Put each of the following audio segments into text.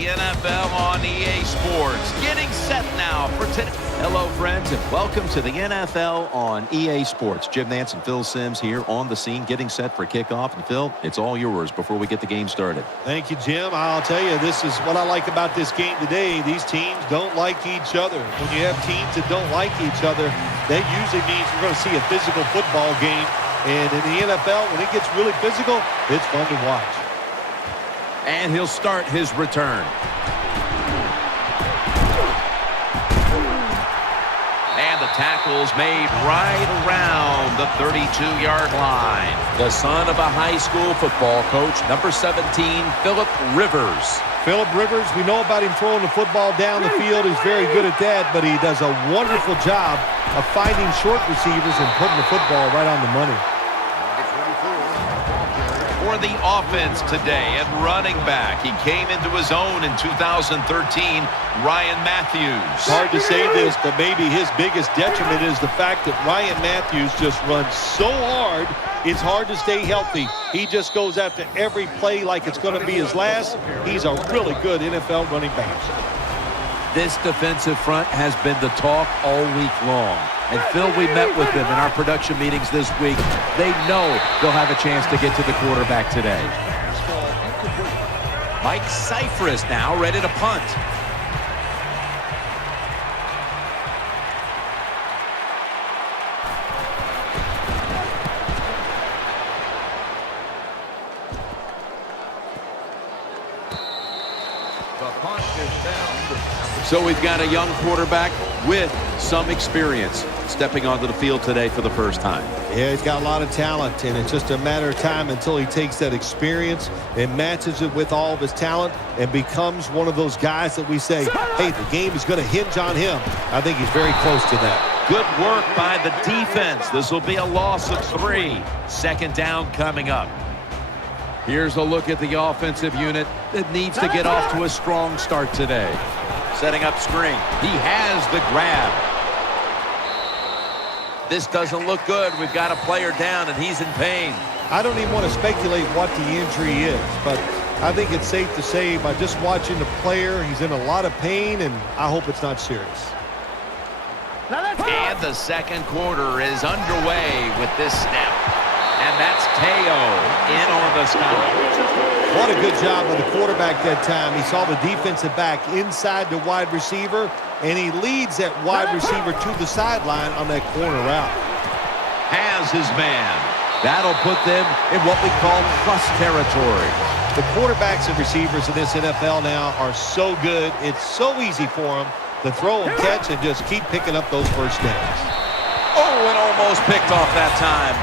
The NFL on EA Sports, getting set now for today. Hello, friends, and welcome to the NFL on EA Sports. Jim Nance and Phil Simms here on the scene, getting set for kickoff. And Phil, it's all yours before we get the game started. Thank you, Jim. I'll tell you, this is what I like about this game today. These teams don't like each other. When you have teams that don't like each other, that usually means we're going to see a physical football game. And in the NFL, when it gets really physical, it's fun to watch. And he'll start his return. And the tackle's made right around the 32-yard line. The son of a high school football coach, number 17, Philip Rivers. Philip Rivers, we know about him throwing the football down the field. He's very good at that, but he does a wonderful job of finding short receivers and putting the football right on the money. For the offense today at running back, he came into his own in 2013, Ryan Matthews. Hard to say this, but maybe his biggest detriment is the fact that Ryan Matthews just runs so hard, it's hard to stay healthy. He just goes after every play like it's going to be his last. He's a really good NFL running back. This defensive front has been the talk all week long. And Phil, we met with them in our production meetings this week. They know they'll have a chance to get to the quarterback today. Mike Cyphris now ready to punt. So we've got a young quarterback with some experience stepping onto the field today for the first time. Yeah, he's got a lot of talent, and it's just a matter of time until he takes that experience and matches it with all of his talent and becomes one of those guys that we say, hey, the game is going to hinge on him. I think he's very close to that. Good work by the defense. This will be a loss of 3. Second down coming up. Here's a look at the offensive unit that needs to get off to a strong start today. Setting up screen. He has the grab. This doesn't look good. We've got a player down, and he's in pain. I don't even want to speculate what the injury is, but I think it's safe to say by just watching the player, he's in a lot of pain, and I hope it's not serious. And the second quarter is underway with this snap. And that's Teo in on the stop. What a good job of the quarterback that time. He saw the defensive back inside the wide receiver, and he leads that wide receiver to the sideline on that corner route. Has his man. That'll put them in what we call plus territory. The quarterbacks and receivers in this NFL now are so good. It's so easy for them to throw and catch and just keep picking up those first downs. Oh, and almost picked off that time.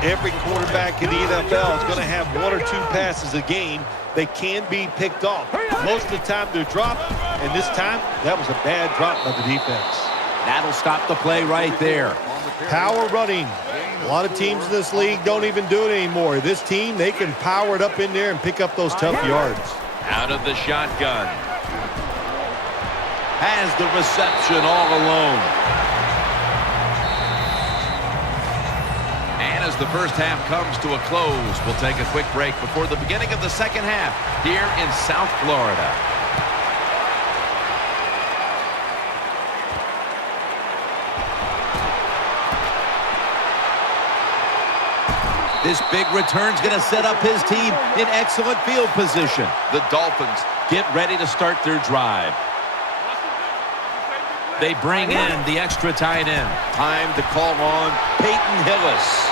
Every quarterback in the NFL is going to have 1 or 2 passes a game that can be picked off. Most of the time they're dropped, and this time that was a bad drop by the defense. That'll stop the play right there. Power running. A lot of teams in this league don't even do it anymore. This team, they can power it up in there and pick up those tough yards. Out of the shotgun. Has the reception all alone. As the first half comes to a close, we'll take a quick break before the beginning of the second half here in South Florida. This big return's going to set up his team in excellent field position. The Dolphins get ready to start their drive. They bring in the extra tight end. Time to call on Peyton Hillis.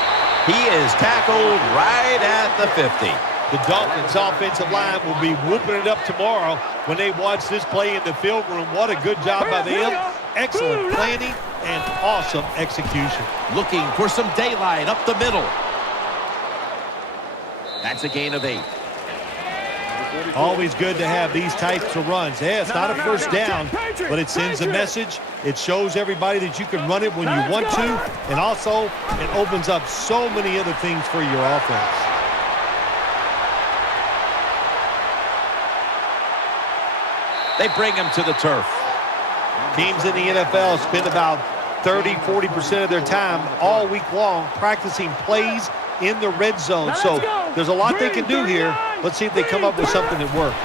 He is tackled right at the 50. The Dolphins' offensive line will be whooping it up tomorrow when they watch this play in the field room. What a good job by them. Excellent planning and awesome execution. Looking for some daylight up the middle. That's a gain of 8. Always good to have these types of runs. Yeah, it's not a first down, but it sends a message. It shows everybody that you can run it when you want to, and also it opens up so many other things for your offense. They bring him to the turf. Teams in the NFL spend about 30-40% of their time all week long practicing plays in the red zone. So there's a lot they can do here. Let's see if they come up with something that works.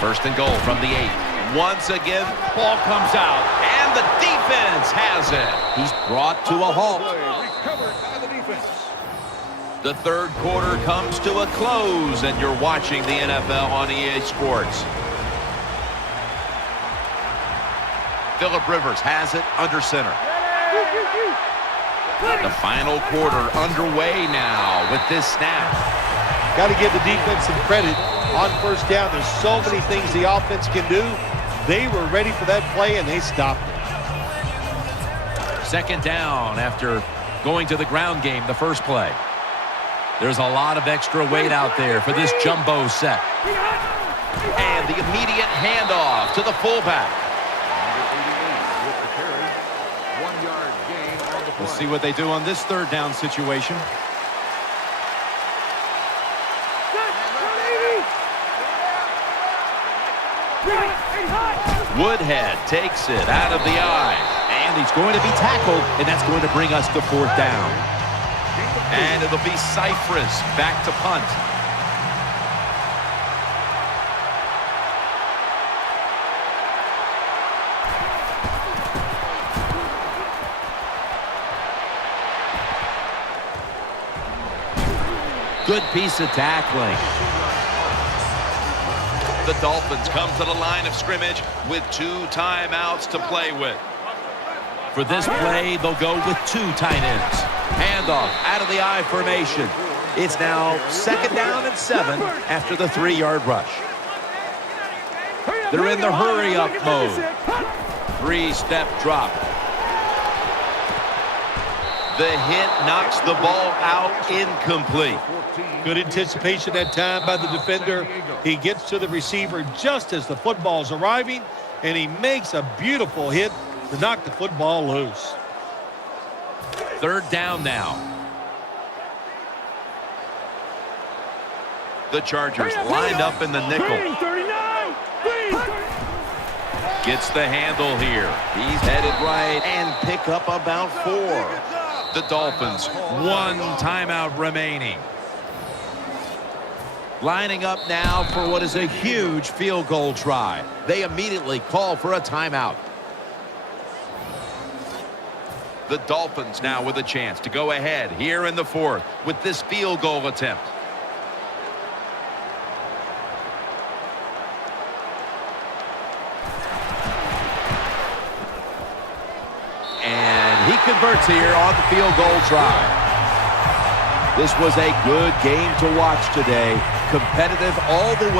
First and goal from the 8. Once again, ball comes out, and the defense has it. He's brought to a halt. Recovered by the defense. The third quarter comes to a close, and you're watching the NFL on EA Sports. Phillip Rivers has it under center. The final quarter underway now with this snap. Got to give the defense some credit on first down. There's so many things the offense can do. They were ready for that play, and they stopped it. Second down after going to the ground game the first play. There's a lot of extra weight out there for this jumbo set. And the immediate handoff to the fullback. With the carry. 1-yard gain on the play. We'll see what they do on this third down situation. Woodhead takes it out of the eye. And he's going to be tackled, and that's going to bring us to fourth down. And it'll be Cypress back to punt. Good piece of tackling. The Dolphins come to the line of scrimmage with 2 timeouts to play with. For this play, they'll go with 2 tight ends. Handoff out of the I formation. It's now second down and 7 after the 3-yard rush. They're in the hurry-up mode. 3-step drop. The hit knocks the ball out incomplete. Good anticipation that time by the defender. He gets to the receiver just as the football's arriving, and he makes a beautiful hit to knock the football loose. Third down now. The Chargers lined up in the nickel. Gets the handle here. He's headed right and pick up about 4. The Dolphins, 1 timeout remaining. Lining up now for what is a huge field goal try. They immediately call for a timeout. The Dolphins now with a chance to go ahead here in the 4th with this field goal attempt. And he converts here on the field goal try. This was a good game to watch today. Competitive all the way.